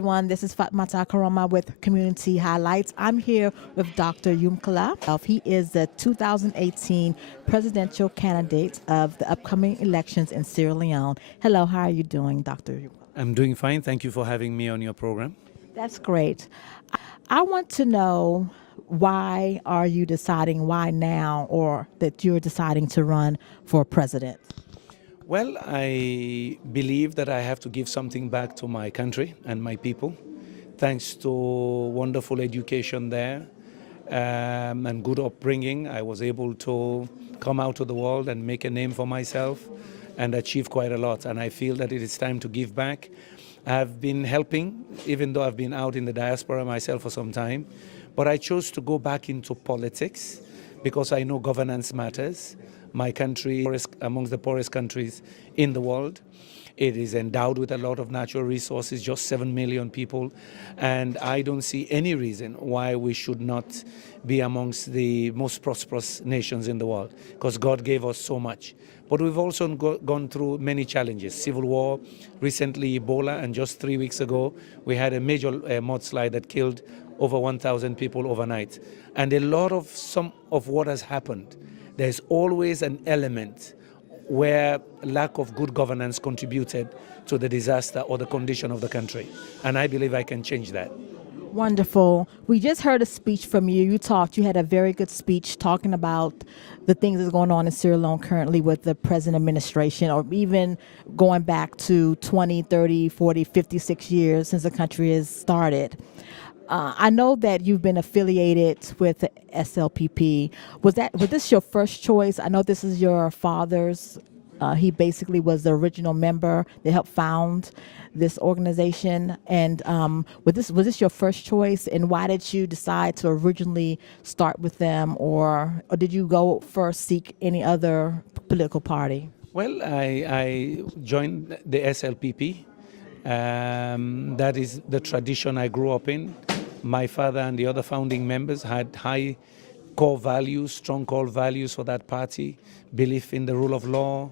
everyone. This is Fatmata Koroma with Community Highlights. I'm here with Dr. Yumkellah. He is the 2018 presidential candidate of the upcoming elections in Sierra Leone. Hello, how are you doing, Dr. Yumkellah? I'm doing fine. Thank you for having me on your program. That's great. I want to know, why are you deciding, why now, or that you're deciding to run for president? Well, I believe that I have to give something back to my country and my people. Thanks to wonderful education there and good upbringing, I was able to come out to the world and make a name for myself and achieve quite a lot. And I feel that it is time to give back. I've been helping, even though I've been out in the diaspora myself for some time. But I chose to go back into politics because I know governance matters. My country is amongst the poorest countries in the world. It is endowed with a lot of natural resources, just 7 million people. And I don't see any reason why we should not be amongst the most prosperous nations in the world, because God gave us so much. But we've also gone through many challenges: civil war, recently Ebola, and just 3 weeks ago we had a major mudslide that killed over 1,000 people overnight. And a lot of some of what has happened, there's always an element where lack of good governance contributed to the disaster or the condition of the country. And I believe I can change that. Wonderful. We just heard a speech from you. You had a very good speech talking about the things that's going on in Sierra Leone currently with the present administration, or even going back to 20, 30, 40, 56 years since the country has started. I know that you've been affiliated with the SLPP. Was this your first choice? I know this is your father's. He basically was the original member that helped found this organization. And was this your first choice? And why did you decide to originally start with them, or did you go first seek any other political party? Well, I joined the SLPP. That is the tradition I grew up in. My father and the other founding members had high core values, strong core values for that party: belief in the rule of law,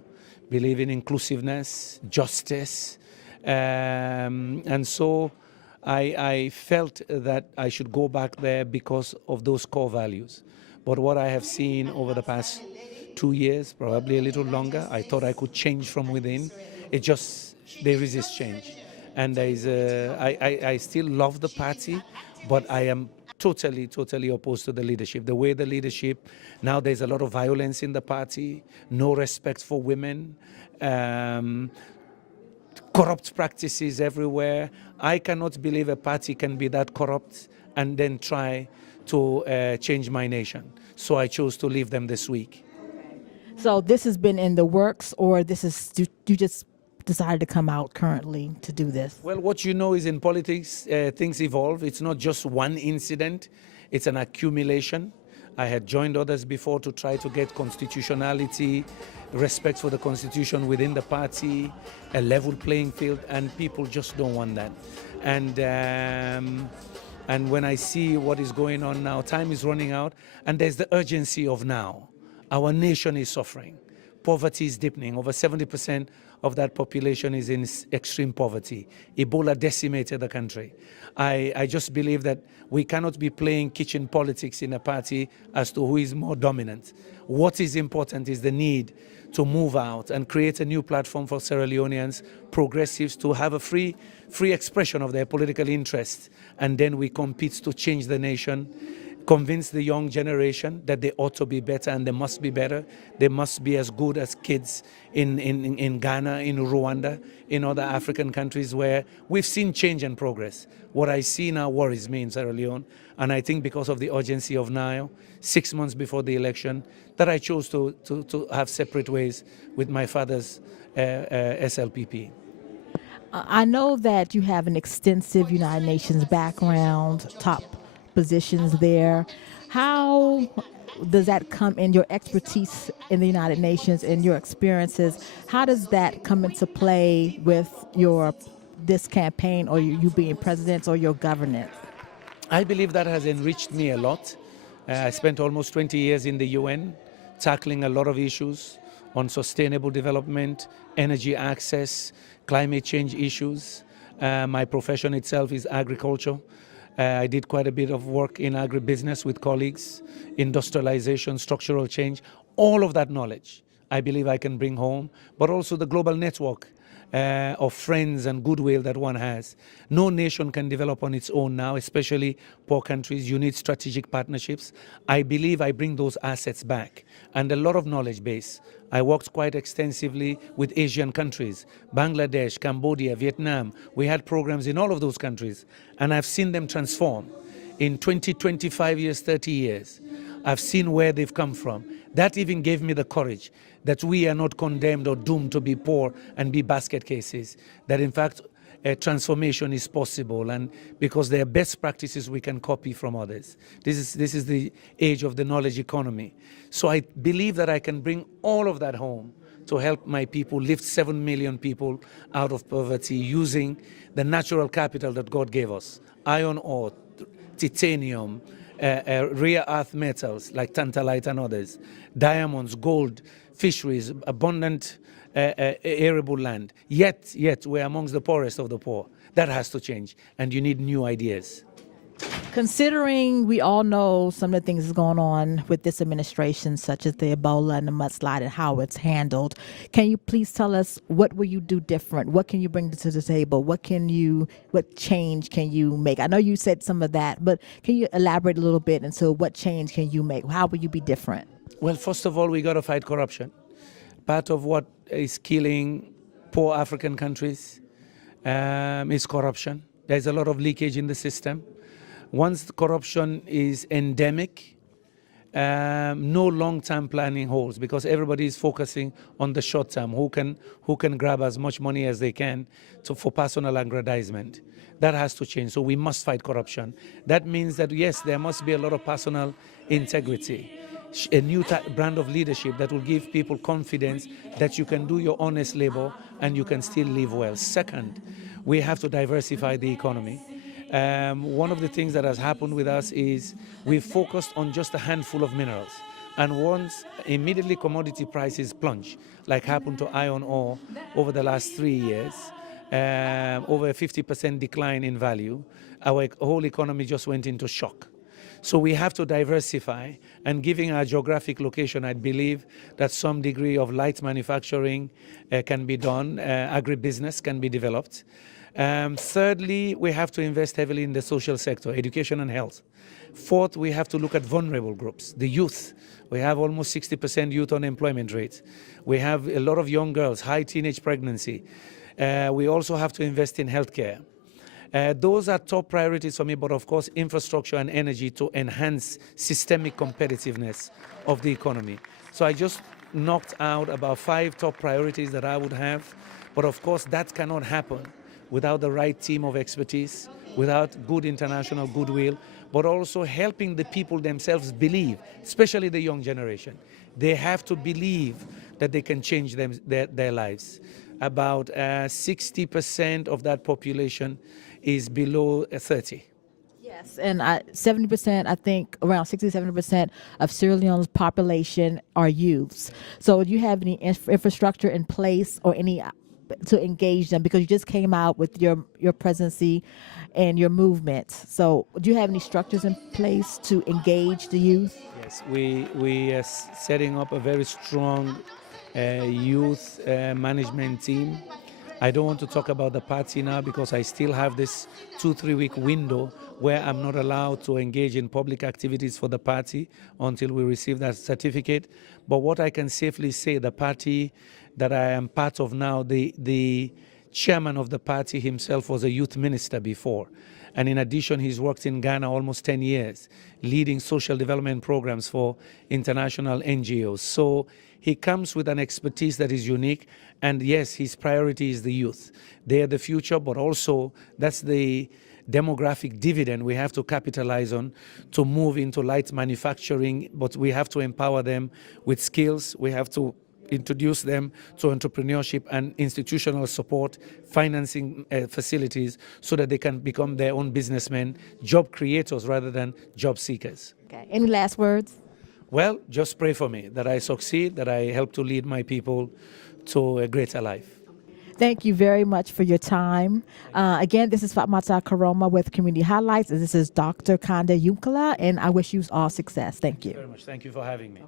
belief in inclusiveness, justice. And so I felt that I should go back there because of those core values. But what I have seen over the past 2 years, probably a little longer, I thought I could change from within. They resist change. And I still love the party, but I am totally opposed to the leadership. The way the leadership, now there's a lot of violence in the party, no respect for women, corrupt practices everywhere. I cannot believe a party can be that corrupt and then try to change my nation. So I chose to leave them this week. So this has been in the works, or you just decided to come out currently to do this? Well, what you know is in politics, things evolve. It's not just one incident, it's an accumulation. I had joined others before to try to get constitutionality, respect for the constitution within the party, a level playing field, and people just don't want that. And when I see what is going on now, time is running out, and there's the urgency of now. Our nation is suffering. Poverty is deepening. Over 70% of that population is in extreme poverty. Ebola decimated the country. I just believe that we cannot be playing kitchen politics in a party as to who is more dominant. What is important is the need to move out and create a new platform for Sierra Leoneans, progressives, to have a free expression of their political interests. And then we compete to change the nation, convince the young generation that they ought to be better and they must be better. They must be as good as kids in Ghana, in Rwanda, in other African countries where we've seen change and progress. What I see now worries me in Sierra Leone, and I think because of the urgency of now, 6 months before the election, that I chose to have separate ways with my father's SLPP. I know that you have an extensive United Nations background, top positions there. How does that come in, your expertise in the United Nations and your experiences? How does that come into play with this campaign, or you being president, or your governance? I believe that has enriched me a lot. I spent almost 20 years in the UN tackling a lot of issues on sustainable development, energy access, climate change issues. My profession itself is agriculture. I did quite a bit of work in agribusiness with colleagues, industrialization, structural change, all of that knowledge I believe I can bring home, but also the global network of friends and goodwill that one has. No nation can develop on its own now, especially poor countries. You need strategic partnerships. I believe I bring those assets back and a lot of knowledge base. I worked quite extensively with Asian countries, Bangladesh, Cambodia, Vietnam. We had programs in all of those countries, and I've seen them transform in 20, 25 years, 30 years. I've seen where they've come from. That even gave me the courage that we are not condemned or doomed to be poor and be basket cases, that in fact a transformation is possible, and because there are best practices we can copy from others. This is the age of the knowledge economy. So I believe that I can bring all of that home to help my people, lift 7 million people out of poverty using the natural capital that God gave us: iron ore, titanium, rare earth metals like tantalite and others, diamonds, gold, fisheries, abundant arable land. Yet we're amongst the poorest of the poor. That has to change, and you need new ideas. Considering we all know some of the things that's going on with this administration, such as the Ebola and the mudslide and how it's handled, can you please tell us what will you do different? What can you bring to the table? What change can you make? I know you said some of that, but can you elaborate a little bit into what change can you make? How will you be different? Well, first of all, we got to fight corruption. Part of what is killing poor African countries is corruption. There's a lot of leakage in the system. Once the corruption is endemic, no long-term planning holds, because everybody is focusing on the short term. Who can grab as much money as they can for personal aggrandizement? That has to change. So we must fight corruption. That means that yes, there must be a lot of personal integrity, a new brand of leadership that will give people confidence that you can do your honest labor and you can still live well. Second, we have to diversify the economy. One of the things that has happened with us is we've focused on just a handful of minerals. And once immediately commodity prices plunge, like happened to iron ore over the last 3 years, over a 50% decline in value, our whole economy just went into shock. So we have to diversify, and given our geographic location, I believe that some degree of light manufacturing can be done, agribusiness can be developed. Thirdly, we have to invest heavily in the social sector, education and health. Fourth, we have to look at vulnerable groups, the youth. We have almost 60% youth unemployment rate. We have a lot of young girls, high teenage pregnancy. We also have to invest in healthcare. Those are top priorities for me, but of course, infrastructure and energy to enhance systemic competitiveness of the economy. So I just knocked out about 5 top priorities that I would have, but of course, that cannot happen without the right team of expertise, without good international goodwill, but also helping the people themselves believe, especially the young generation. They have to believe that they can change their lives. About 60% of that population is below 30. Yes, and 70%, I think around 60-70% of Sierra Leone's population are youths. So do you have any infrastructure in place or any to engage them, because you just came out with your presidency and your movement? So do you have any structures in place to engage the youth? Yes, we are setting up a very strong youth management team. I don't want to talk about the party now because I still have this 2-3 week window where I'm not allowed to engage in public activities for the party until we receive that certificate. But what I can safely say, the party that I am part of now, the chairman of the party himself was a youth minister before. And in addition, he's worked in Ghana almost 10 years, leading social development programs for international NGOs. So he comes with an expertise that is unique. And yes, his priority is the youth. They are the future, but also that's the demographic dividend we have to capitalize on to move into light manufacturing, but we have to empower them with skills. We have to introduce them to entrepreneurship and institutional support, financing facilities, so that they can become their own businessmen, job creators rather than job seekers. Okay. Any last words? Well, just pray for me that I succeed, that I help to lead my people to a greater life. Thank you very much for your time. Again, this is Fatmata Koroma with Community Highlights. And this is Dr. Kandeh Yumkellah, and I wish you all success. Thank you. Very much. Thank you for having me.